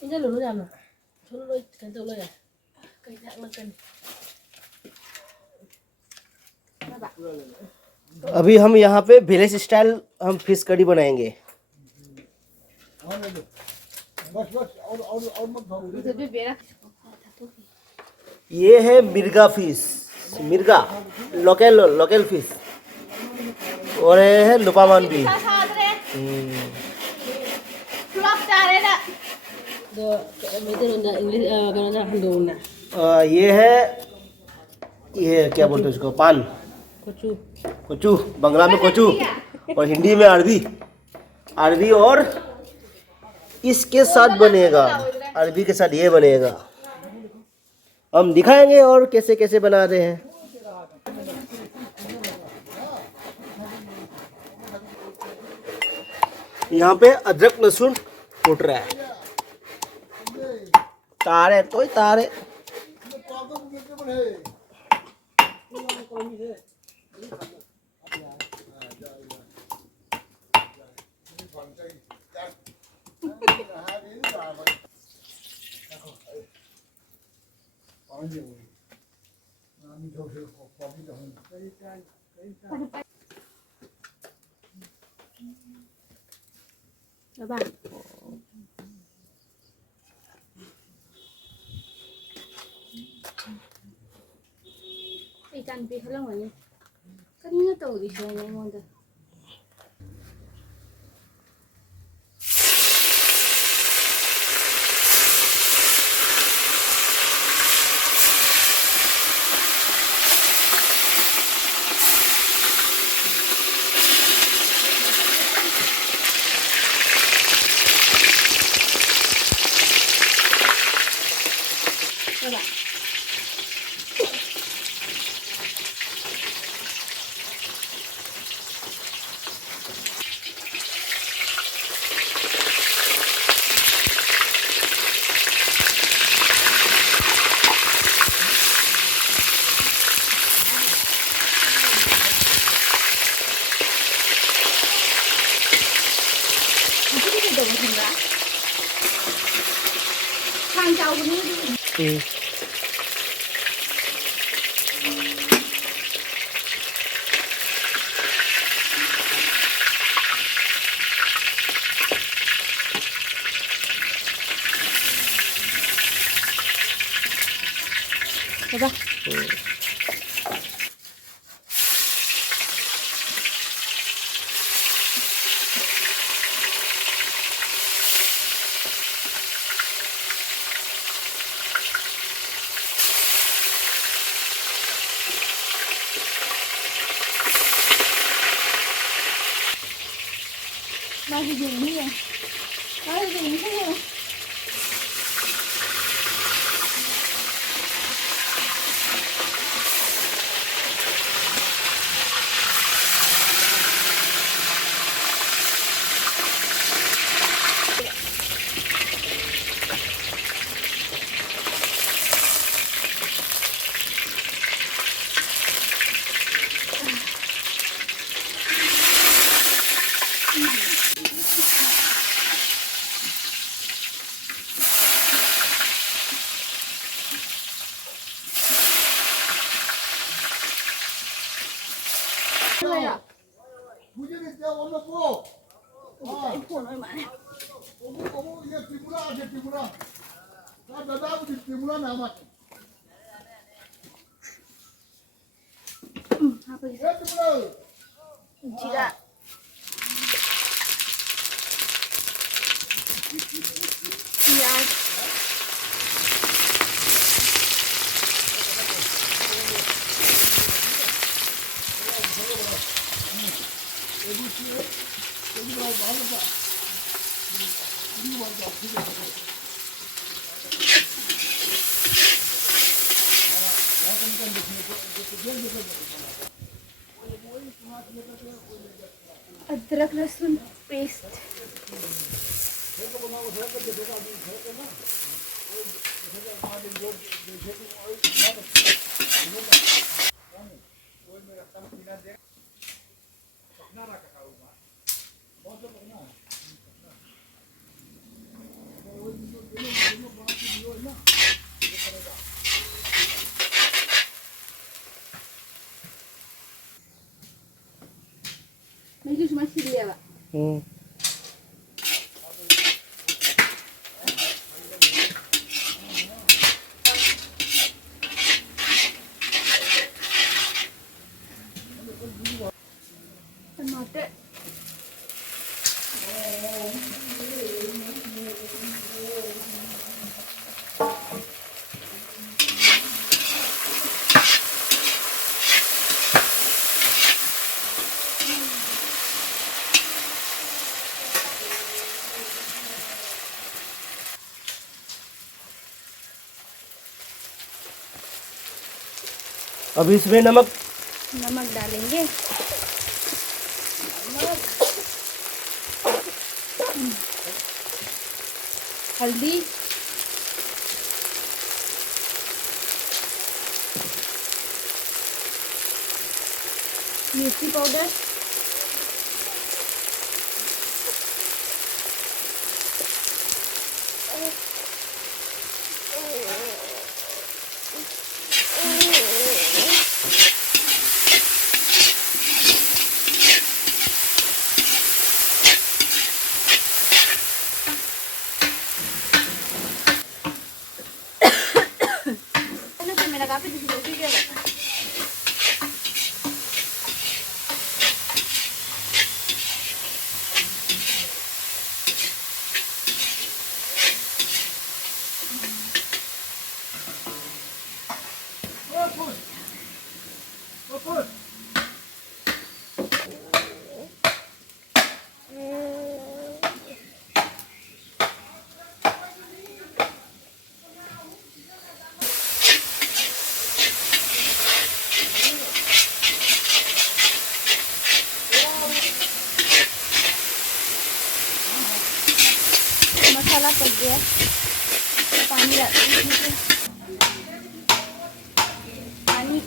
Ini lulu jam. Lulu kan tu lulu ya. Kayak makan. अभी हम यहाँ पे विलेज स्टाइल हम फिश कड़ी बनाएंगे। ये है मिर्गा फिश, मिर्गा लोकल लोकल फिश, और ये है लुपामान भी। ये क्या बोलते हैं इसको, पान Kocu. कोचू, बंगला में कोचू और हिंदी में अरबी। अरबी और इसके साथ बनेगा, अरबी के साथ ये बनेगा। हम दिखाएंगे और कैसे कैसे बना रहे हैं। यहाँ पे अदरक लहसुन कूट रहा है, तारे तो तारे। Apa? Ikan pi halang mana? Kanina tahu di sana yang mana? Apa? Hàng chào của nó. Apa? Masih gini ya? Masih gini ya? Apa itu? Tidak. Tidak. अदरक लहसुन पेस्ट टमाटर अब इसमें नमक डालेंगे। हल्दी, मिर्ची पाउडर, मेरा काफी मसाला पक गया, पानी पानी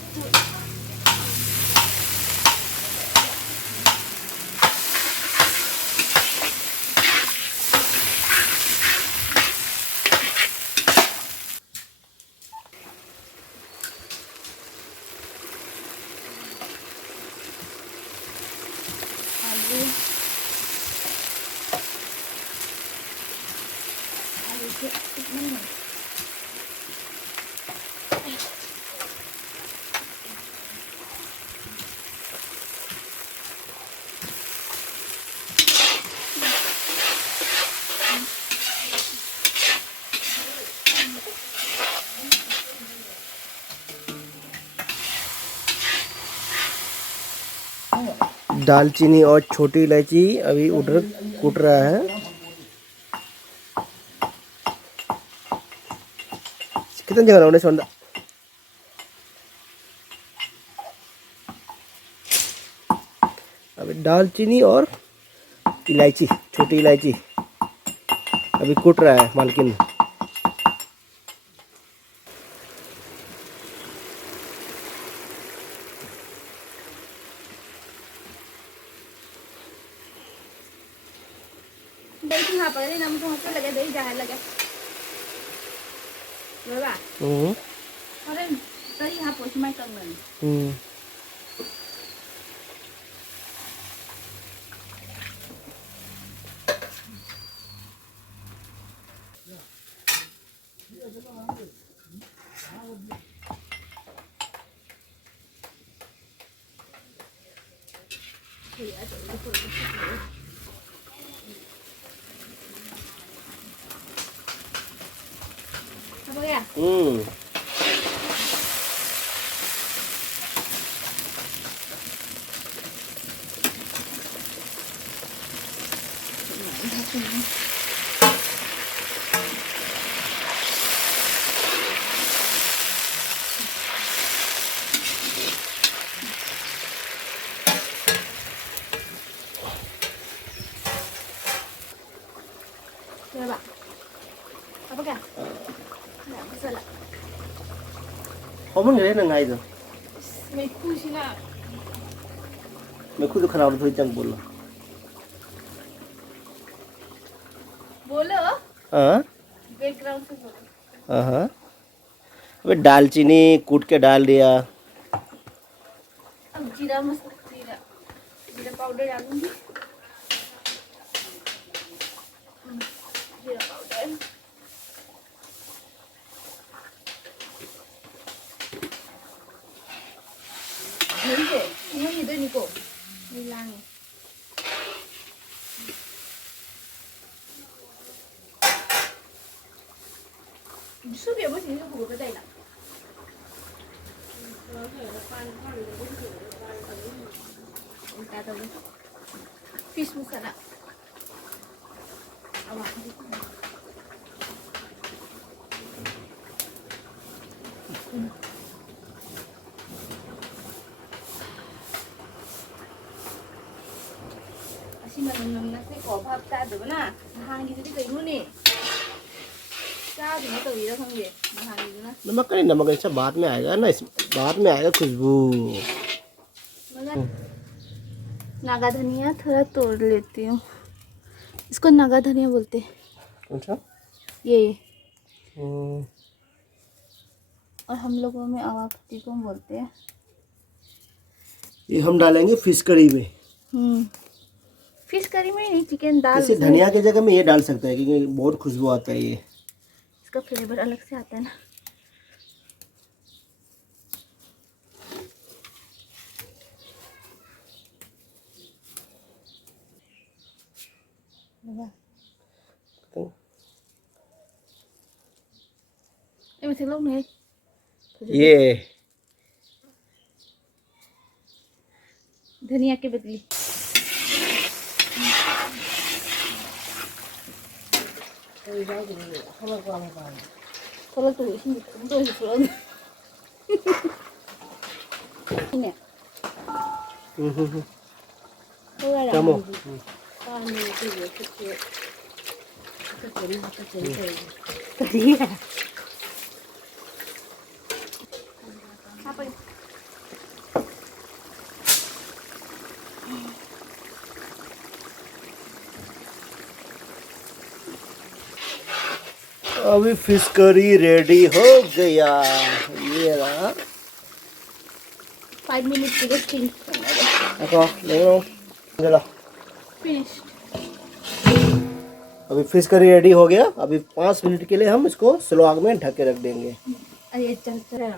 दालचीनी और छोटी इलायची अभी उधर कूट रहा है। कितना जगह उन्हें सोंदा अभी दालचीनी और इलायची, छोटी इलायची अभी कूट रहा है मालकिन। दही हाँ पर नमक वहाँ पे लगे दही जहाँ लगे बाबा अरे दही हाँ पोछ मैं कर मैंने हो गया। Coba. Apa kah? Nggak masalah. Kamu nggak ada nggak itu? Meku sih nak. मैं खुद खराब थोड़ी चंग बोला। बोलो। हाँ। बैकग्राउंड से बोलो। हाँ। अबे दालचीनी कूट के डाल दिया। अब जीरा पाउडर डालूंगी। लांगे सुबह बस ये को को दाइला का तो फिश मसाला अब नमना से कॉफा चादब ना नहांगी कहीं चादना तौर खंगे नहांगी नमक नहीं, नमक ऐसा बाद में आएगा ना, इस बाद में आएगा खुशबू। नागा धनिया थोड़ा तोड़ लेती हूँ, इसको नागा धनिया बोलते हैं। कौन सा? ये और हम लोगों में आवाखती को बोलते हैं। ये हम डालेंगे फिश करी में। फिश करी में नहीं, चिकन दाल। जैसे धनिया की जगह में ये डाल सकता है क्योंकि बहुत खुशबू आता है, ये इसका फ्लेवर अलग से आता है ना। तो em thấy lúc này ये धनिया के बदली kalau tuh sini tuh sudah ini Kamu tadi ya apa ini? अभी फिश करी रेडी हो गया, ये रहा। 5 minutes to get finished. चलो Finished. अभी फिश करी रेडी हो गया। अभी 5 मिनट के लिए हम इसको स्लो आग में ढक के रख देंगे। अरे चल चल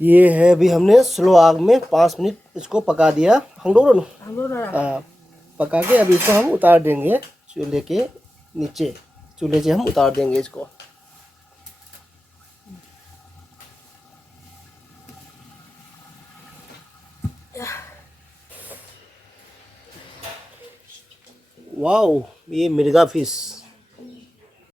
ये है, अभी हमने स्लो आग में 5 मिनट इसको पका दिया। हम लोग पका के अभी इसको हम उतार देंगे चूल्हे के नीचे, चूल्हे से हम उतार देंगे इसको। वाओ, ये मिर्गा फिश।